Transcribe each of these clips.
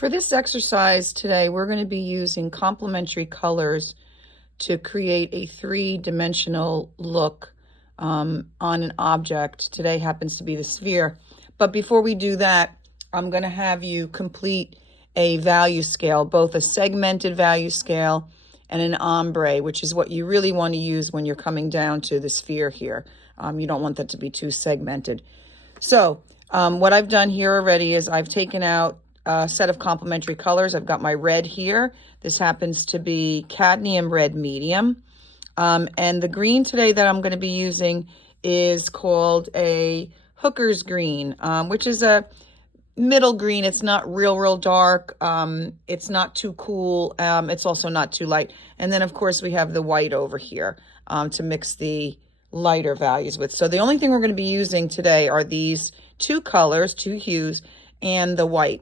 For this exercise today, we're going to be using complementary colors to create a three-dimensional look on an object. Today happens to be the sphere. But before we do that, I'm going to have you complete a value scale, both a segmented value scale and an ombre, which is what you really want to use when you're coming down to the sphere here. You don't want that to be too segmented. So what I've done here already is I've taken out a set of complementary colors. I've got my red here. This happens to be cadmium red medium. And the green today that I'm going to be using is called a hooker's green, which is a middle green. It's not real dark. It's not too cool. It's also not too light. And then, of course, we have the white over here to mix the lighter values with. So the only thing we're going to be using today are these two colors, two hues, and the white.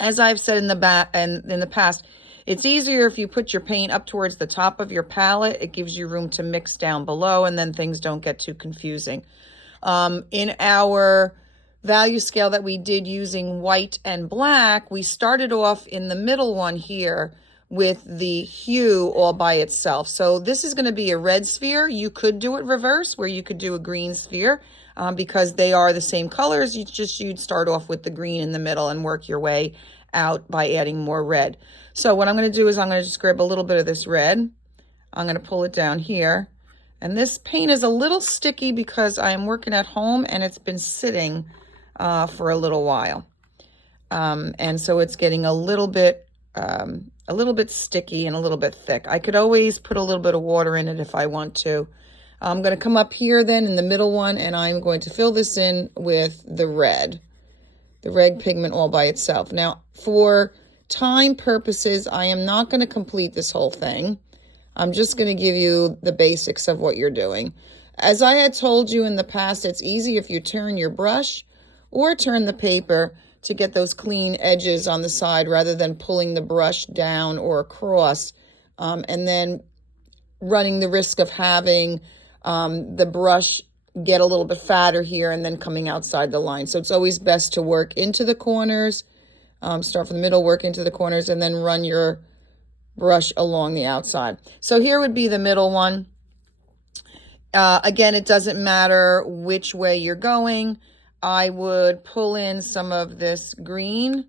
As I've said in the past, it's easier if you put your paint up towards the top of your palette. It gives you room to mix down below, and then things don't get too confusing. In our value scale that we did using white and black, we started off in the middle one here with the hue all by itself. So this is going to be a red sphere. You could do it reverse, where you could do a green sphere, because they are the same colors. You'd start off with the green in the middle and work your way out by adding more red. So what I'm going to do is I'm going to just grab a little bit of this red. I'm going to pull it down here. And this paint is a little sticky because I am working at home and it's been sitting for a little while. And so it's getting a little bit sticky and a little bit thick. I could always put a little bit of water in it if I want to. I'm going to come up here then in the middle one, and I'm going to fill this in with the red pigment all by itself. Now, for time purposes, I am not going to complete this whole thing. I'm just going to give you the basics of what you're doing. As I had told you in the past, it's easy if you turn your brush or turn the paper to get those clean edges on the side rather than pulling the brush down or across, and then running the risk of having the brush get a little bit fatter here and then coming outside the line. So it's always best to work into the corners, start from the middle, work into the corners, and then run your brush along the outside. So here would be the middle one. Again, it doesn't matter which way you're going. I would pull in some of this green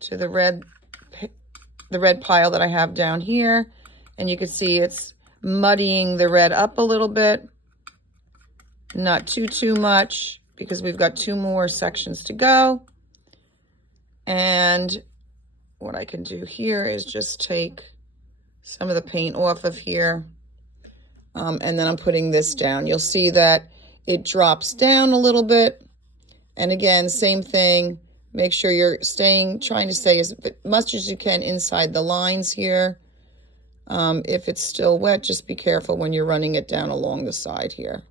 to the red pile that I have down here. And you can see it's muddying the red up a little bit. Not too much, because we've got two more sections to go. And what I can do here is just take some of the paint off of here. And then I'm putting this down. You'll see that it drops down a little bit. And again, same thing. Make sure you're trying to stay as much as you can inside the lines here. If it's still wet, just be careful when you're running it down along the side here.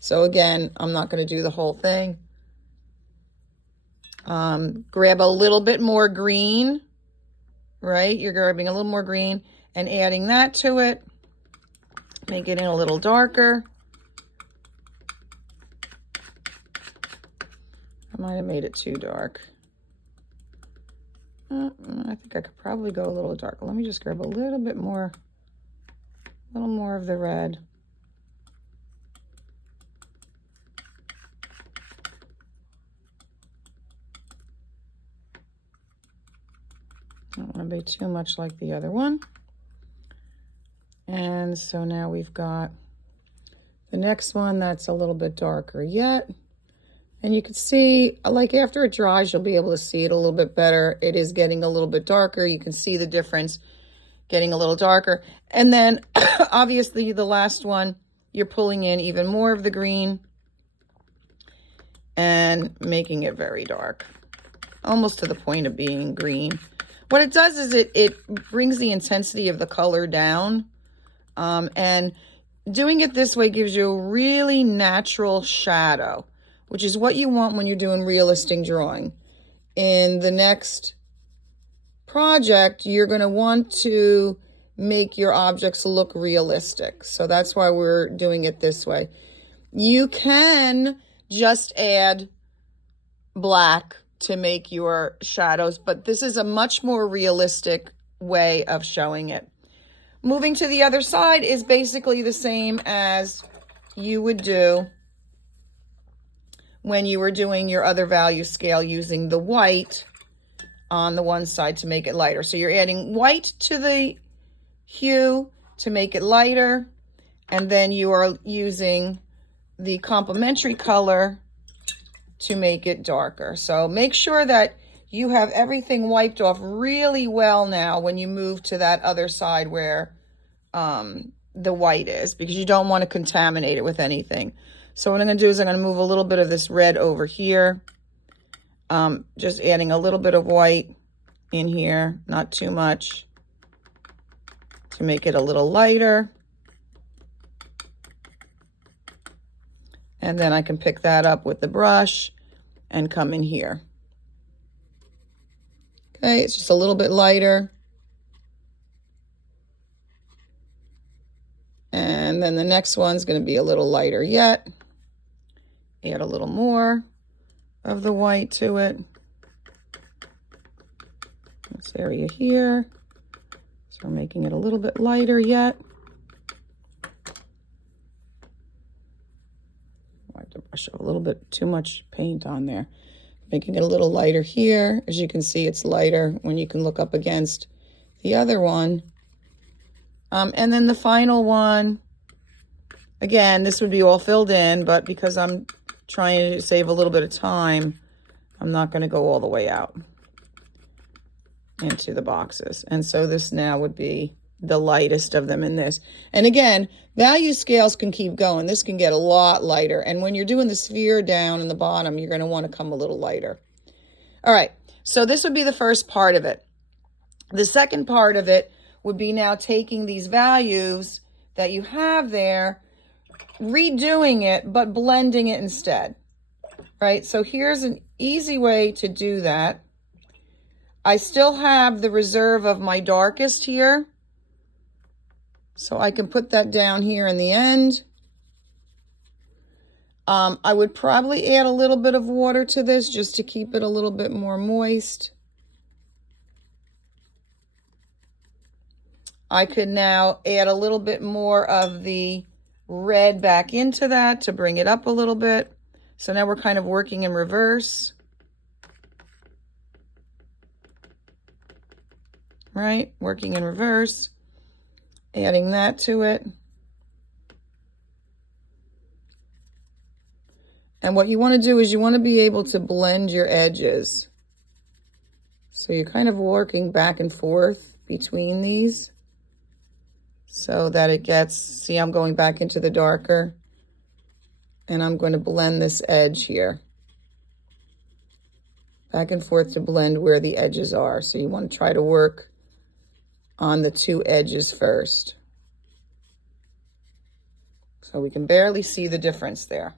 So again, I'm not going to do the whole thing. Grab a little bit more green, right? You're grabbing a little more green and adding that to it. Make it a little darker. I might have made it too dark. I think I could probably go a little darker. Let me just grab a little bit more, a little more of the red. I don't want to be too much like the other one. And so now we've got the next one that's a little bit darker yet. And you can see, like after it dries, you'll be able to see it a little bit better. It is getting a little bit darker. You can see the difference, getting a little darker. And then obviously the last one, you're pulling in even more of the green and making it very dark, almost to the point of being green. What it does is it brings the intensity of the color down. And doing it this way gives you a really natural shadow, which is what you want when you're doing realistic drawing. In the next project, you're going to want to make your objects look realistic. So that's why we're doing it this way. You can just add black to make your shadows, but this is a much more realistic way of showing it. Moving to the other side is basically the same as you would do when you were doing your other value scale using the white on the one side to make it lighter. So you're adding white to the hue to make it lighter, and then you are using the complementary color to make it darker. So make sure that you have everything wiped off really well now when you move to that other side where the white is, because you don't want to contaminate it with anything. So what I'm going to do is I'm going to move a little bit of this red over here. Just adding a little bit of white in here, not too much, to make it a little lighter. And then I can pick that up with the brush and come in here. Okay, it's just a little bit lighter. And then the next one's going to be a little lighter yet. Add a little more of the white to it. This area here. So we're making it a little bit lighter yet. I have to brush up a little bit too much paint on there. Making it a little lighter here. As you can see, it's lighter when you can look up against the other one. And then the final one, again, this would be all filled in, but because I'm trying to save a little bit of time, I'm not going to go all the way out into the boxes. And so this now would be the lightest of them in this. And again, value scales can keep going. This can get a lot lighter. And when you're doing the sphere down in the bottom, you're going to want to come a little lighter. All right, so this would be the first part of it. The second part of it would be now taking these values that you have there, redoing it, but blending it instead, right? So here's an easy way to do that. I still have the reserve of my darkest here, so I can put that down here in the end. I would probably add a little bit of water to this just to keep it a little bit more moist. I could now add a little bit more of the red back into that to bring it up a little bit. So now we're kind of working in reverse. Right? Working in reverse. Adding that to it. And what you want to do is you want to be able to blend your edges. So you're kind of working back and forth between these, so that it gets, see, I'm going back into the darker, and I'm going to blend this edge here. Back and forth to blend where the edges are. So you want to try to work on the two edges first. So we can barely see the difference there.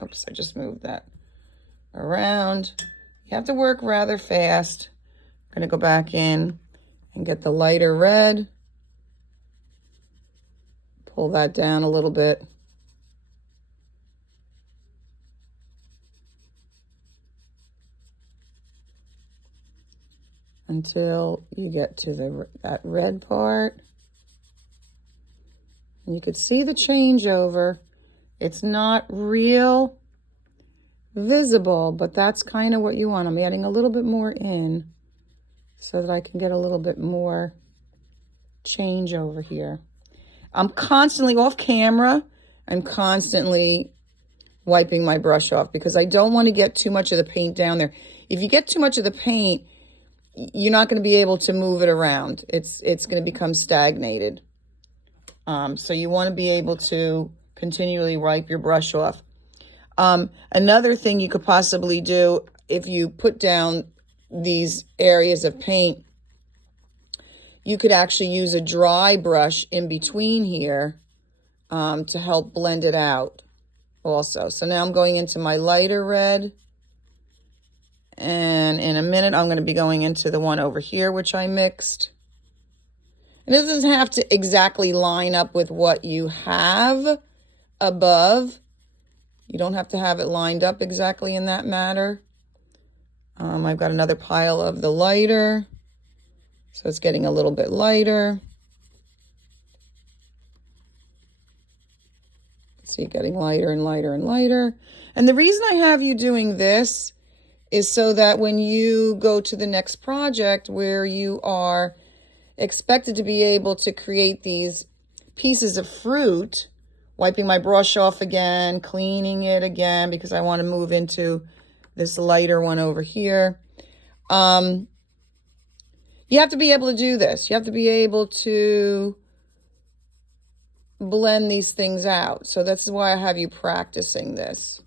Oops, I just moved that around. You have to work rather fast. I'm going to go back in and get the lighter red. Pull that down a little bit. Until you get to that red part. And you could see the changeover. It's not real visible, but that's kind of what you want. I'm adding a little bit more in so that I can get a little bit more change over here. I'm constantly off camera. I'm constantly wiping my brush off because I don't want to get too much of the paint down there. If you get too much of the paint, you're not going to be able to move it around. It's going to become stagnated. So you want to be able to continually wipe your brush off. Another thing you could possibly do, if you put down these areas of paint, you could actually use a dry brush in between here to help blend it out also. So now I'm going into my lighter red. And in a minute, I'm going to be going into the one over here, which I mixed. And it doesn't have to exactly line up with what you have above. You don't have to have it lined up exactly in that matter. I've got another pile of the lighter, so it's getting a little bit lighter. See, getting lighter and lighter and lighter. And the reason I have you doing this is so that when you go to the next project where you are expected to be able to create these pieces of fruit, wiping my brush off again, cleaning it again, because I want to move into this lighter one over here. You have to be able to do this. You have to be able to blend these things out. So that's why I have you practicing this.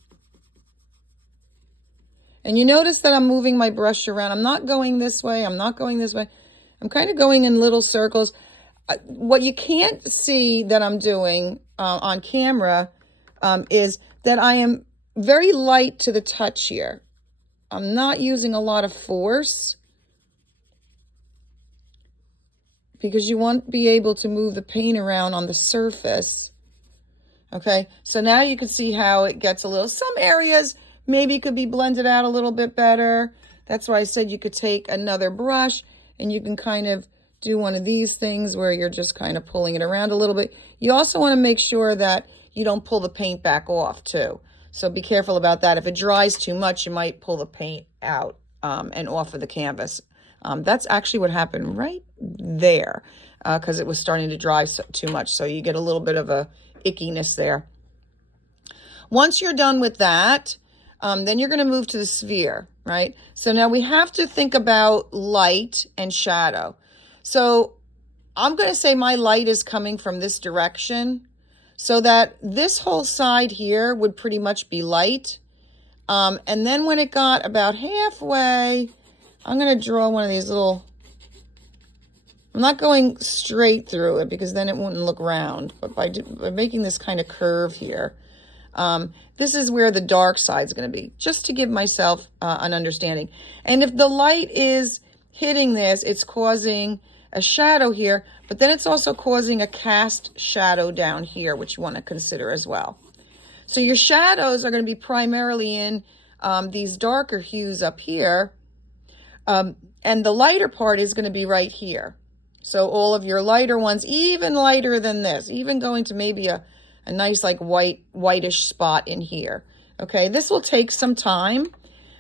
And you notice that I'm moving my brush around. I'm not going this way. I'm not going this way. I'm kind of going in little circles. What you can't see that I'm doing on camera is that I am very light to the touch here. I'm not using a lot of force because you want to be able to move the paint around on the surface. Okay, so now you can see how it gets a little, some areas maybe could be blended out a little bit better. That's why I said you could take another brush and you can kind of do one of these things where you're just kind of pulling it around a little bit. You also want to make sure that you don't pull the paint back off too. So be careful about that. If it dries too much, you might pull the paint out and off of the canvas. That's actually what happened right there because it was starting to dry too much. So you get a little bit of a ickiness there. Once you're done with that, then you're going to move to the sphere, right? So now we have to think about light and shadow. So I'm going to say my light is coming from this direction so that this whole side here would pretty much be light. And then when it got about halfway, I'm going to draw one of these little, I'm not going straight through it because then it wouldn't look round, but by making this kind of curve here, this is where the dark side is going to be, just to give myself an understanding. And if the light is hitting this, it's causing a shadow here, but then it's also causing a cast shadow down here, which you want to consider as well. So your shadows are going to be primarily in these darker hues up here, and the lighter part is going to be right here. So all of your lighter ones, even lighter than this, even going to maybe a nice like whitish spot in here. Okay, this will take some time.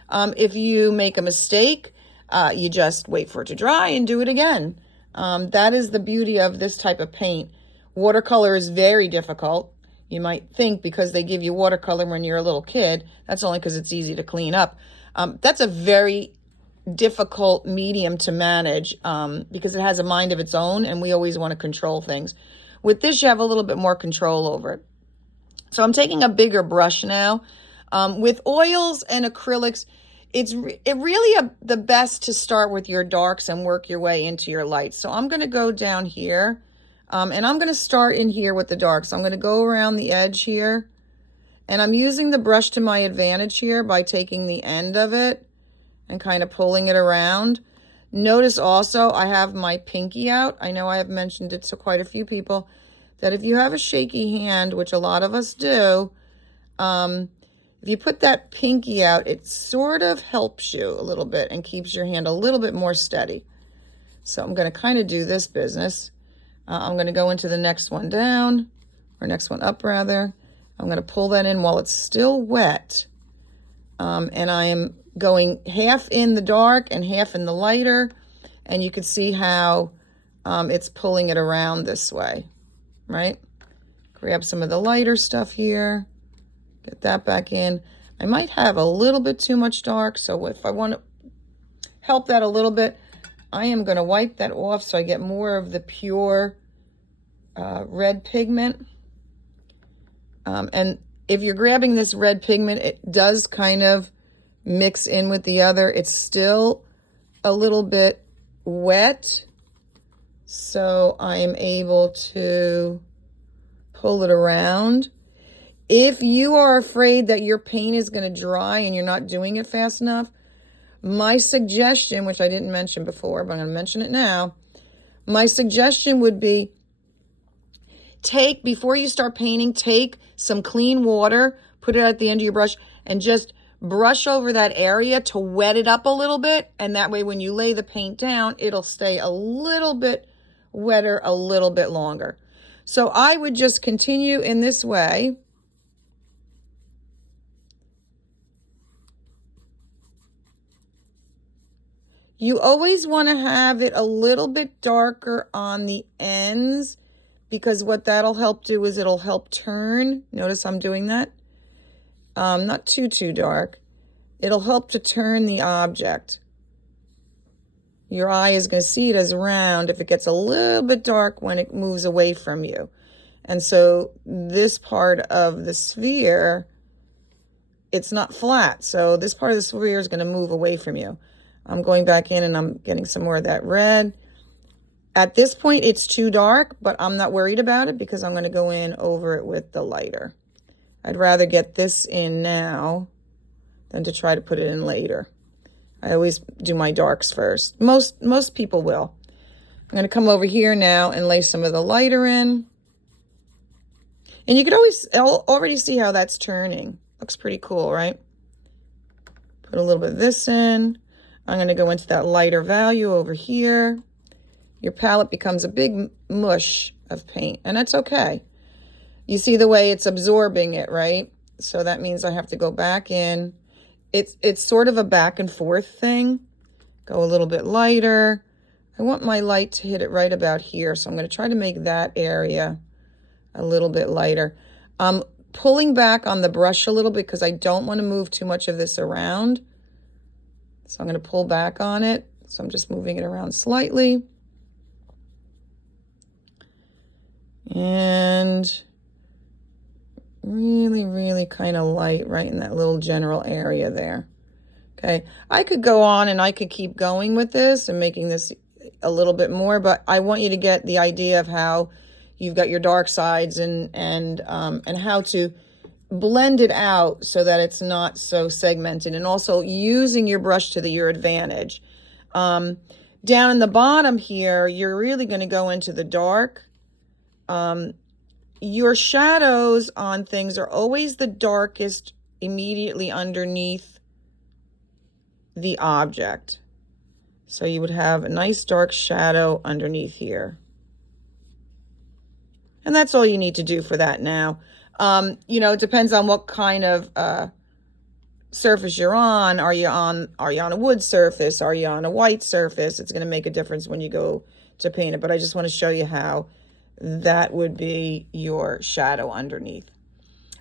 If you make a mistake, you just wait for it to dry and do it again. That is the beauty of this type of paint. Watercolor is very difficult. You might think because they give you watercolor when you're a little kid, that's only because it's easy to clean up. That's a very difficult medium to manage because it has a mind of its own and we always want to control things. With this, you have a little bit more control over it. So I'm taking a bigger brush now. With oils and acrylics, it's really the best to start with your darks and work your way into your lights. So I'm going to go down here and I'm going to start in here with the darks. I'm going to go around the edge here and I'm using the brush to my advantage here by taking the end of it and kind of pulling it around. Notice also I have my pinky out. I know I have mentioned it to quite a few people that if you have a shaky hand, which a lot of us do, if you put that pinky out, it sort of helps you a little bit and keeps your hand a little bit more steady. So I'm going to kind of do this business. I'm going to go into the next one down, or next one up rather. I'm going to pull that in while it's still wet. And I am going half in the dark and half in the lighter. And you can see how it's pulling it around this way, right? Grab some of the lighter stuff here. Get that back in. I might have a little bit too much dark, so if I want to help that a little bit, I am going to wipe that off so I get more of the pure red pigment. And if you're grabbing this red pigment, it does kind of mix in with the other. It's still a little bit wet, so I am able to pull it around. If you are afraid that your paint is going to dry and you're not doing it fast enough, my suggestion, which I didn't mention before, but I'm going to mention it now, my suggestion would be before you start painting, take some clean water, put it at the end of your brush, and just brush over that area to wet it up a little bit. And that way, when you lay the paint down, it'll stay a little bit wetter a little bit longer. So I would just continue in this way. You always want to have it a little bit darker on the ends, because what that'll help do is it'll help turn. Notice I'm doing that. Not too dark. It'll help to turn the object. Your eye is going to see it as round if it gets a little bit dark when it moves away from you. And so this part of the sphere, it's not flat. So this part of the sphere is going to move away from you. I'm going back in and I'm getting some more of that red. At this point, it's too dark, but I'm not worried about it because I'm going to go in over it with the lighter. I'd rather get this in now than to try to put it in later. I always do my darks first. Most people will. I'm going to come over here now and lay some of the lighter in. And you can already see how that's turning. Looks pretty cool, right? Put a little bit of this in. I'm going to go into that lighter value over here. Your palette becomes a big mush of paint, and that's okay. You see the way it's absorbing it, right? So that means I have to go back in. It's sort of a back and forth thing. Go a little bit lighter. I want my light to hit it right about here, so I'm going to try to make that area a little bit lighter. I'm pulling back on the brush a little bit because I don't want to move too much of this around. So I'm going to pull back on it. So I'm just moving it around slightly. And really kind of light right in that little general area there. Okay, I could go on and I could keep going with this and making this a little bit more, but I want you to get the idea of how you've got your dark sides and how to blend it out so that it's not so segmented, and also using your brush to your advantage. Down in the bottom here, you're really going to go into the dark. Your shadows on things are always the darkest immediately underneath the object. So you would have a nice dark shadow underneath here. And that's all you need to do for that now. It depends on what kind of surface you're on. Are you on a wood surface? Are you on a white surface? It's going to make a difference when you go to paint it. But I just want to show you how that would be your shadow underneath.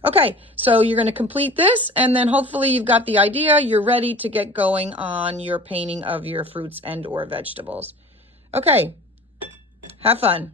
Okay, so you're going to complete this, and then hopefully you've got the idea. You're ready to get going on your painting of your fruits and or vegetables. Okay, have fun.